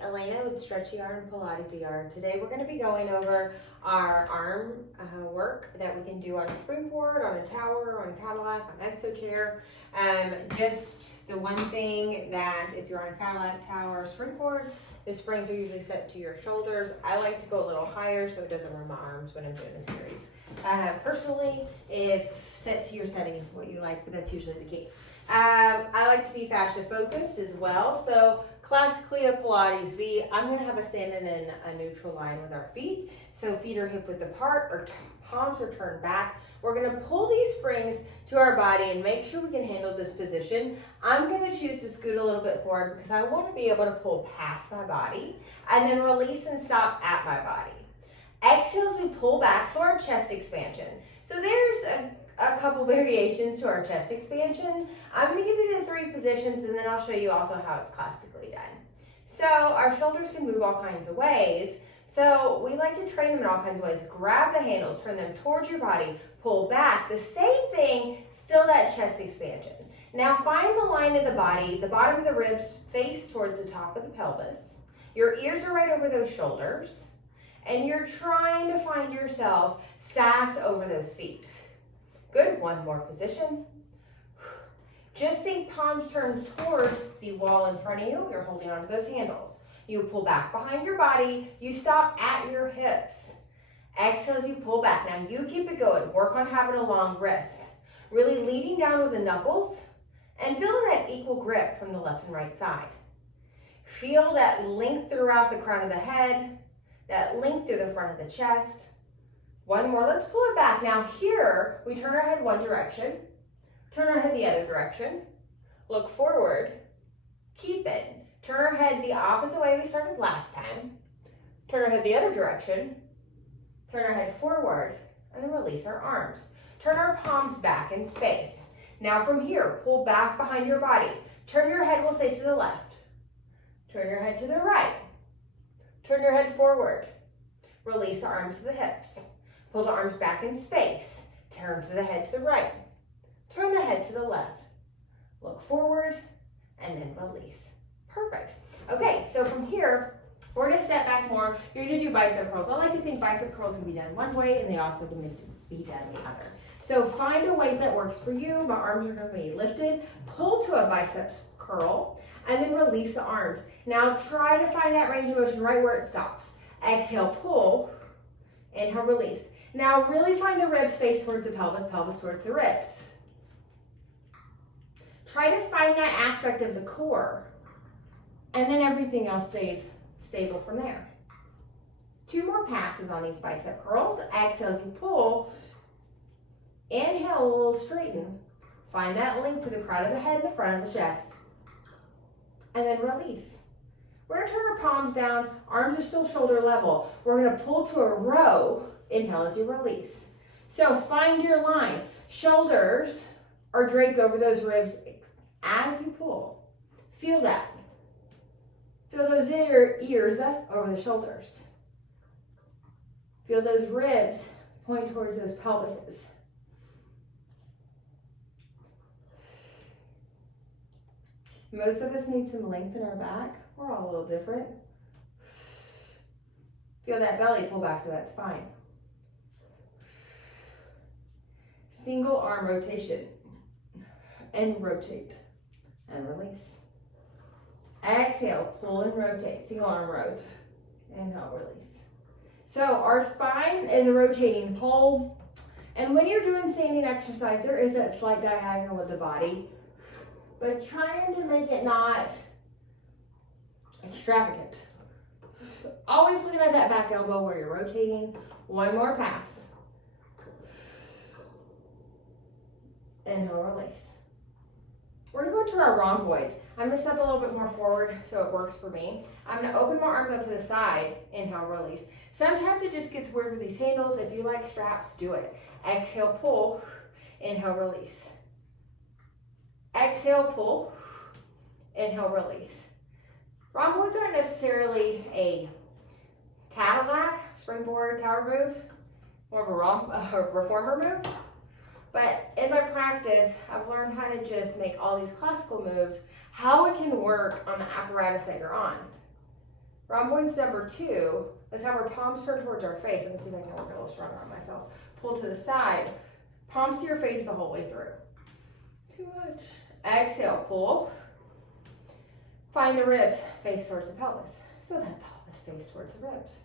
Elena with Stretchy Arm Pilates ER. Today we're going to be going over our arm work that we can do on a springboard, on a tower, on a Cadillac, on an exo chair. Just the one thing that if you're on a Cadillac, tower, or springboard, the springs are usually set to your shoulders. I like to go a little higher so it doesn't run my arms when I'm doing the series. Personally, if set to your setting is what you like, but that's usually the key. I like to be fascia focused as well. So classically a Pilates V, I'm going to have us standing in a neutral line with our feet. So feet are hip width apart, or palms are turned back. We're going to pull these springs to our body and make sure we can handle this position. I'm going to choose to scoot a little bit forward because I want to be able to pull past my body and then release and stop at my body. Exhales, we pull back, so our chest expansion. So there's a couple variations to our chest expansion. I'm going to give you the 3 positions and then I'll show you also how it's classically done. So our shoulders can move all kinds of ways. So we like to train them in all kinds of ways. Grab the handles, turn them towards your body, pull back. The same thing, still that chest expansion. Now find the line of the body, the bottom of the ribs face towards the top of the pelvis. Your ears are right over those shoulders. And you're trying to find yourself stacked over those feet. Good, one more position. Just think palms turned towards the wall in front of you. You're holding onto those handles. You pull back behind your body. You stop at your hips. Exhale as you pull back. Now you keep it going. Work on having a long wrist. Really leading down with the knuckles and feeling that equal grip from the left and right side. Feel that length throughout the crown of the head, that length through the front of the chest. One more, let's pull it back. Now here, we turn our head one direction, turn our head the other direction, look forward, keep it. Turn our head the opposite way we started last time, turn our head the other direction, turn our head forward, and then release our arms. Turn our palms back in space. Now from here, pull back behind your body. Turn your head, we'll say, to the left. Turn your head to the right. Turn your head forward. Release the arms to the hips. Pull the arms back in space. Turn to the head to the right. Turn the head to the left. Look forward and then release. Perfect. Okay, so from here, we're going to step back more. You're going to do bicep curls. I like to think bicep curls can be done one way and they also can be done the other. So find a weight that works for you. My arms are going to be lifted. Pull to a biceps curl and then release the arms. Now try to find that range of motion right where it stops. Exhale, pull. Inhale, release. Now really find the ribs face towards the pelvis, pelvis towards the ribs. Try to find that aspect of the core. And then everything else stays stable from there. 2 more passes on these bicep curls. Exhale as you pull. Inhale, a little straighten. Find that length to the crown of the head and the front of the chest. And then release. We're going to turn our palms down. Arms are still shoulder level. We're going to pull to a row. Inhale as you release. So find your line. Shoulders are draped over those ribs as you pull. Feel that. Feel those ears over the shoulders. Feel those ribs point towards those pelvises. Most of us need some length in our back. We're all a little different. Feel that belly pull back to that spine. Single arm rotation. And rotate. And release. Exhale, pull and rotate. Single arm rows. Inhale, release. So our spine is a rotating pole. And when you're doing standing exercise, there is that slight diagonal with the body. But trying to make it not extravagant. Always looking at that back elbow where you're rotating. One more pass. Inhale, release. We're going to go to our rhomboids. I'm going to step a little bit more forward so it works for me. I'm going to open my arms out to the side. Inhale, release. Sometimes it just gets weird with these handles. If you like straps, do it. Exhale, pull. Inhale, release. Exhale, pull. Inhale, release. Rhomboids aren't necessarily a Cadillac, springboard, tower move, more of a reformer move. But in my practice, I've learned how to just make all these classical moves, how it can work on the apparatus that you're on. Rhomboids number 2, let's have our palms turned towards our face. Let me see if I can work a little stronger on myself. Pull to the side, palms to your face the whole way through. Too much. Exhale, pull. Find the ribs, face towards the pelvis. Feel that pelvis face towards the ribs.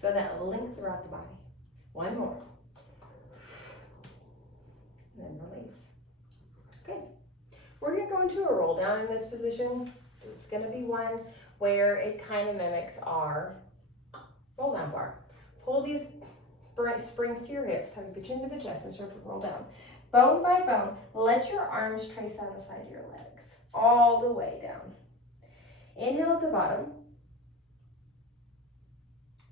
Feel that length throughout the body. One more. And then release. Good. We're going to go into a roll down in this position. It's going to be one where it kind of mimics our roll down bar. Pull these springs to your hips, tuck the chin to the chest, and start to roll down. Bone by bone, let your arms trace down the side of your legs, all the way down. Inhale at the bottom.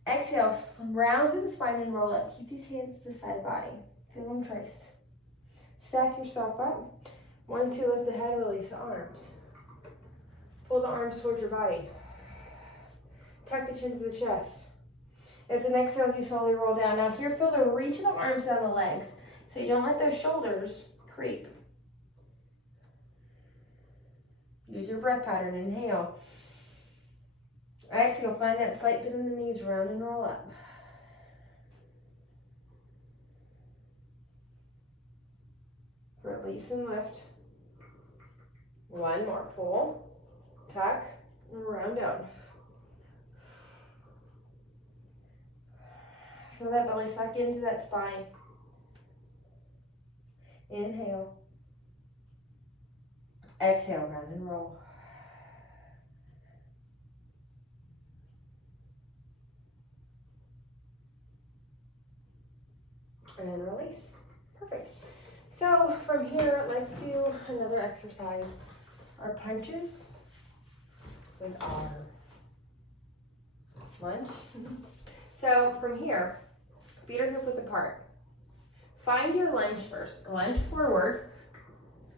Exhale, round through the spine and roll up. Keep these hands to the side body. Feel them trace. Stack yourself up. 1, 2, lift the head, release the arms. Pull the arms towards your body. Tuck the chin to the chest. As the next exhale, you slowly roll down. Now here, feel the reach of the arms down the legs, so you don't let those shoulders creep. Use your breath pattern. Inhale. Exhale, find that slight bend in the knees, round and roll up. Release and lift. One more. Pull, tuck, and round down. Feel that belly suck into that spine. Inhale. Exhale, round and roll. And release. Perfect. So from here, let's do another exercise. Our punches with our lunge. So from here, feet are hip width apart. Find your lunge first. Lunge forward,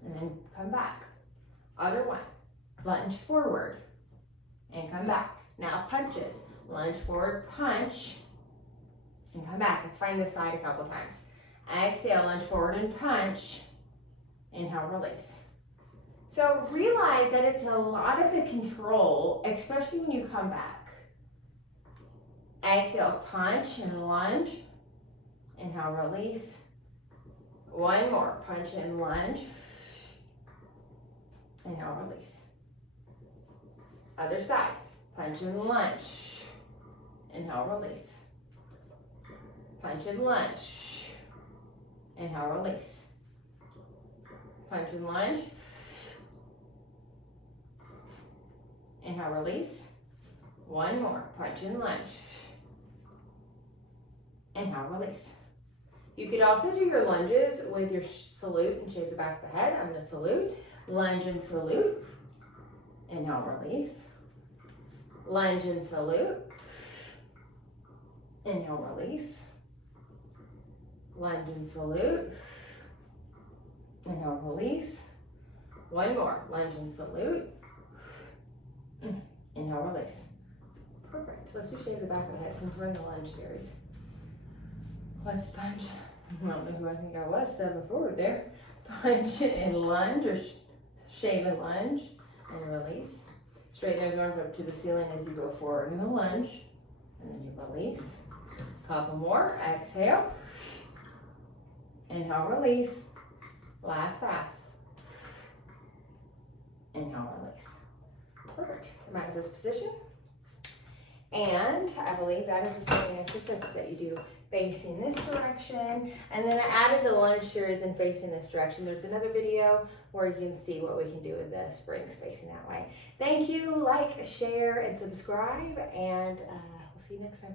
and then come back. Other one. Lunge forward, and come back. Now punches. Lunge forward, punch, and come back. Let's find this side a couple times. Exhale, lunge forward and punch. Inhale, release. So realize that it's a lot of the control, especially when you come back. Exhale, punch and lunge. Inhale, release. One more, punch and lunge. Inhale, release. Other side, punch and lunge. Inhale, release. Punch and lunge. Inhale, release. Punch and lunge. Inhale, release. One more, punch and lunge. Inhale, release. You could also do your lunges with your salute and shave the back of the head. I'm going to salute, lunge and salute. Inhale, release. Lunge and salute. Inhale, release. Lunge and salute. Inhale, release. One more, lunge and salute. Inhale, release. Perfect. So let's do shave the back of the head since we're in the lunge series. Let's punch. I don't know who I think I was stepping forward there. Punch and lunge or shave and lunge and release. Straighten those arms up to the ceiling as you go forward in the lunge. And then you release. Couple more. Exhale. Inhale, release. Last pass. Inhale, release. Perfect. Come out of this position. And I believe that is the same exercise that you do facing this direction. And then I added the lunge series and facing this direction. There's another video where you can see what we can do with the springs facing that way. Thank you. Like, share, and subscribe. And we'll see you next time.